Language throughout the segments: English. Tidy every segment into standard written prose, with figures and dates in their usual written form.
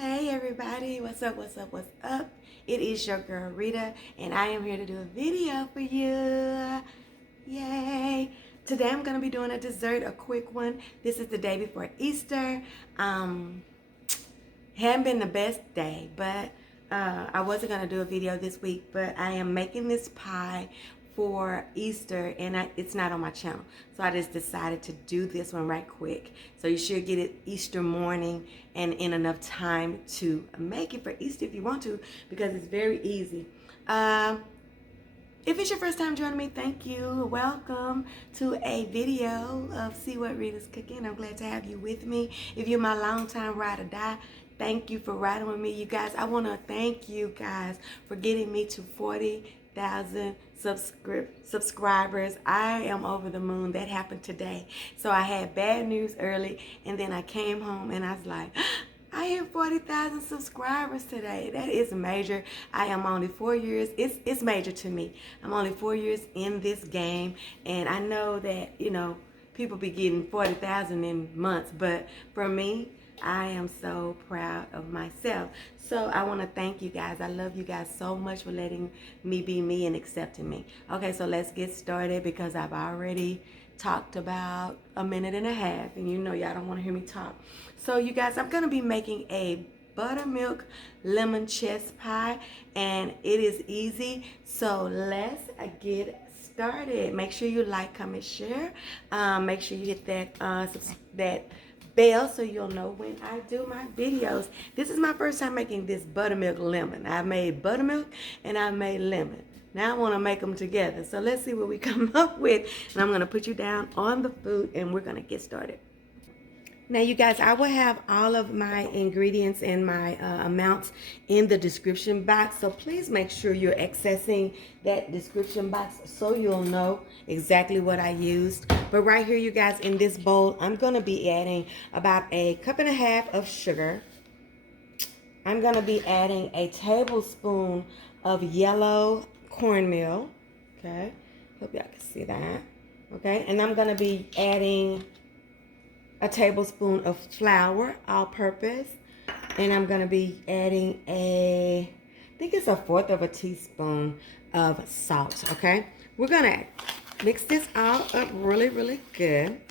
Hey everybody, what's up, what's up, what's up? It is your girl Rita, and I am here to do a video for you. Yay! Today I'm going to be doing a dessert, a quick one. This is the day before Easter. Hadn't been the best day, but I wasn't going to do a video this week, but I am making this pie for Easter, and it's not on my channel, so I just decided to do this one right quick. So you should get it Easter morning and in enough time to make it for Easter if you want to, because it's very easy. If it's your first time joining me, thank you. Welcome to a video of See What Rita's Cooking. I'm glad to have you with me. If you're my longtime ride or die, thank you for riding with me. You guys, I want to thank you guys for getting me to 40,000 subscribers. I am over the moon. That happened today. So I had bad news early, and then I came home and I was like, I hit 40,000 subscribers today. That is major. I am only 4 years. It's major to me. I'm only 4 years in this game, and I know that, you know, people be getting 40,000 in months, but for me, I am so proud of myself. So I want to thank you guys. I love you guys so much for letting me be me and accepting me. Okay, so let's get started because I've already talked about a minute and a half, and you know y'all don't want to hear me talk. So you guys, I'm going to be making a buttermilk lemon chess pie, and it is easy. So let's get started. Make sure you like, comment, share. Make sure you hit that bell so you'll know when I do my videos. This is my first time making this buttermilk lemon. I made buttermilk and I made lemon. Now I want to make them together. So let's see what we come up with. And I'm going to put you down on the food and we're going to get started. Now you guys, I will have all of my ingredients and my amounts in the description box. So please make sure you're accessing that description box so you'll know exactly what I used. But right here, you guys, in this bowl, I'm going to be adding about 1.5 cups of sugar. I'm going to be adding a tablespoon of yellow cornmeal. Okay, hope y'all can see that. Okay, and I'm going to be adding a tablespoon of flour, all-purpose, and I'm going to be adding I think it's 1/4 teaspoon of salt. Okay, we're going to mix this all up really, really good.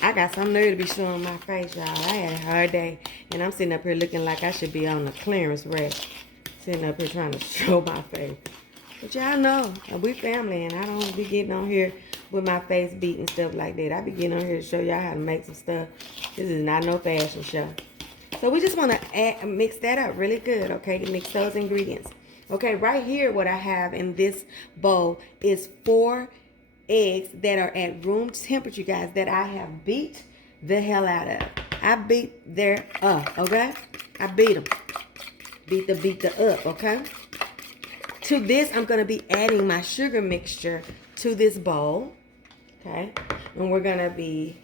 I got something new to be showing my face, y'all. I had a hard day, and I'm sitting up here looking like I should be on the clearance rack, sitting up here trying to show my face. But y'all know, we family, and I don't be getting on here with my face beat and stuff like that. I be getting on here to show y'all how to make some stuff. This is not no fashion show. So we just want to mix that up really good, okay, to mix those ingredients. Okay, right here what I have in this bowl is 4 eggs that are at room temperature, guys, that I have beat the hell out of. I beat their up, okay? I beat them. Beat the up, okay? To this, I'm going to be adding my sugar mixture to this bowl, okay? And we're going to be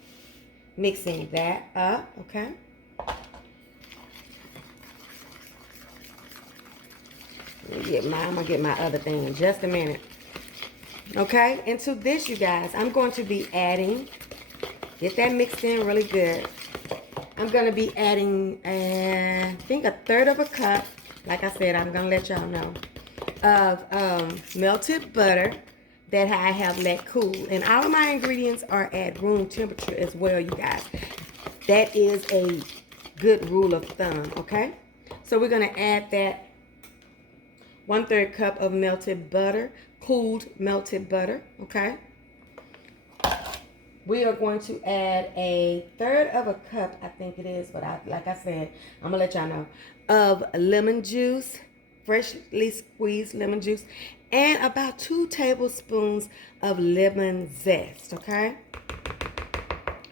mixing that up, okay? I'm going to get my other thing in just a minute. Okay, and to this, you guys, I'm going to be adding, get that mixed in really good. I'm going to be adding, I think 1/3 cup, like I said, I'm going to let y'all know, of melted butter that I have let cool. And all of my ingredients are at room temperature as well, you guys. That is a good rule of thumb, okay? So we're going to add that 1/3 cup of melted butter, cooled melted butter, okay? We are going to add 1/3 cup, I think it is, but like I said, I'm going to let y'all know, of lemon juice, freshly squeezed lemon juice, and about 2 tablespoons of lemon zest, okay?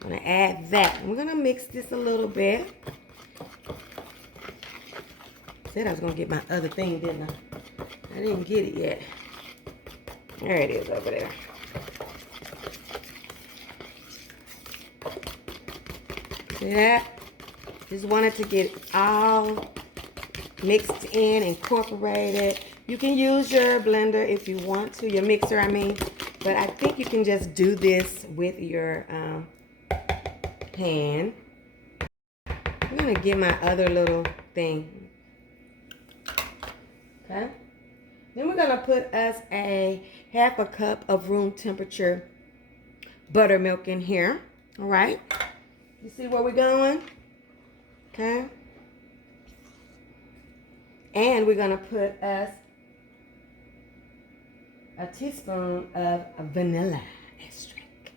I'm going to add that. We're going to mix this a little bit. Said I was going to get my other thing, didn't I? I didn't get it yet. There it is over there. See that? Just wanted to get it all mixed in, incorporated. You can use your blender if you want to, your mixer, I mean. But I think you can just do this with your hand. I'm gonna get my other little thing. Okay. Then we're gonna put us a half a cup of room temperature buttermilk in here. All right. You see where we're going? Okay. And we're gonna put us a teaspoon of vanilla extract.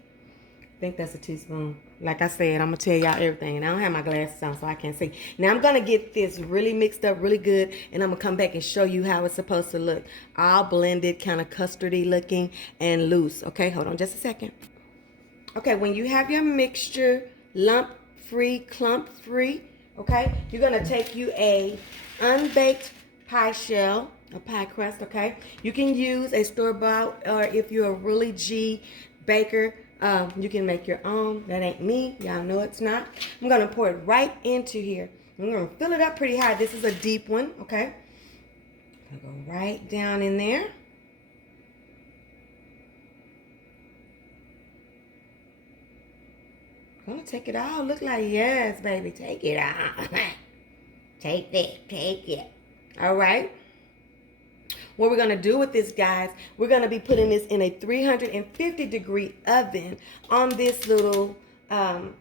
I think that's a teaspoon. Like I said, I'm gonna tell y'all everything, and I don't have my glasses on, so I can't see. Now I'm gonna get this really mixed up really good, and I'm gonna come back and show you how it's supposed to look. All blended, kind of custardy looking and loose. Okay, hold on just a second. Okay, when you have your mixture lump-free, clump-free, okay, you're gonna take you a unbaked pie shell, a pie crust, okay? You can use a store-bought, or if you're a really G baker, you can make your own. That ain't me. Y'all know it's not. I'm going to pour it right into here. I'm going to fill it up pretty high. This is a deep one, okay? I'll go right down in there. I'm going to take it all. Look like, yes, baby. Take it all. Take that. Take it. All right. What we're going to do with this, guys, we're going to be putting this in a 350-degree oven on this little pan.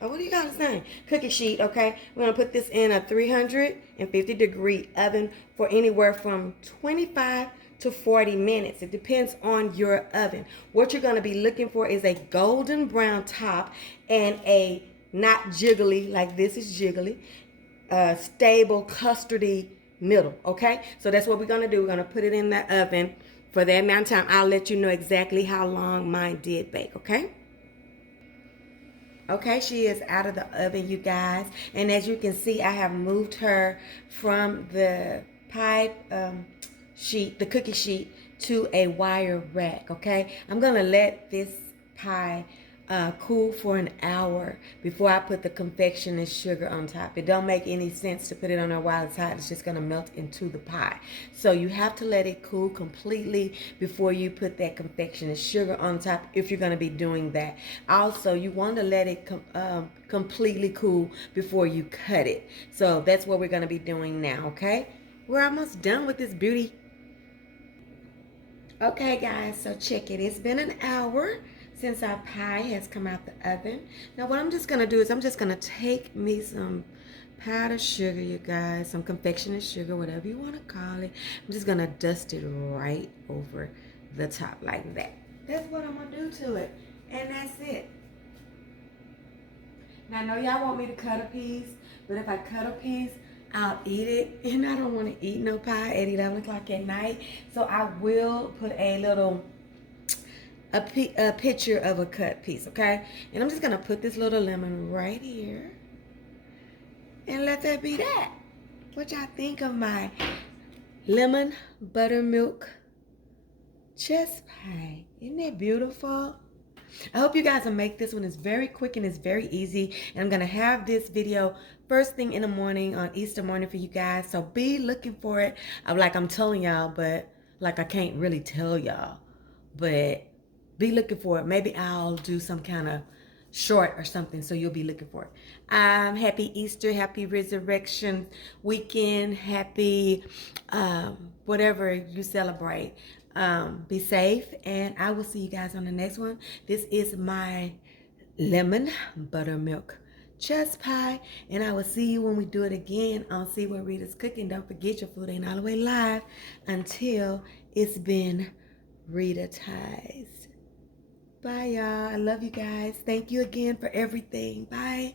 Oh, what do you guys saying? Cookie sheet, okay? We're going to put this in a 350-degree oven for anywhere from 25 to 40 minutes. It depends on your oven. What you're going to be looking for is a golden brown top and a not jiggly, like this is jiggly, stable custardy middle, okay? So that's what we're going to do. We're going to put it in the oven for that amount of time. I'll let you know exactly how long mine did bake, okay? Okay, she is out of the oven, you guys. And as you can see, I have moved her from the pie sheet, the cookie sheet, to a wire rack, okay? I'm going to let this pie cool for an hour before I put the confectioner's sugar on top. It don't make any sense to put it on there while it's hot. It's just going to melt into the pie. So you have to let it cool completely before you put that confectioner's sugar on top if you're going to be doing that. Also, you want to let it completely cool before you cut it. So that's what we're going to be doing now, okay? We're almost done with this beauty. Okay, guys, so check it. It's been an hour since our pie has come out the oven. Now what I'm just going to do is I'm just going to take me some powdered sugar, you guys, some confectioner's sugar, whatever you want to call it. I'm just going to dust it right over the top like that. That's what I'm going to do to it. And that's it. Now I know y'all want me to cut a piece, but if I cut a piece, I'll eat it. And I don't want to eat no pie at 11 o'clock at night. So I will put a little a picture of a cut piece, okay? And I'm just gonna put this little lemon right here and let that be that. What y'all think of my lemon buttermilk chest pie? Isn't that beautiful? I hope you guys will make this one. It's very quick and it's very easy. And I'm gonna have this video first thing in the morning on Easter morning for you guys. So be looking for it. Like I'm telling y'all, but like I can't really tell y'all. But be looking for it. Maybe I'll do some kind of short or something, so you'll be looking for it. Happy Easter, happy Resurrection weekend, happy whatever you celebrate. Be safe, and I will see you guys on the next one. This is my lemon buttermilk chest pie, and I will see you when we do it again on See What Rita's Cooking. Don't forget, your food ain't all the way live until it's been Ritatized. Bye, y'all. I love you guys. Thank you again for everything. Bye.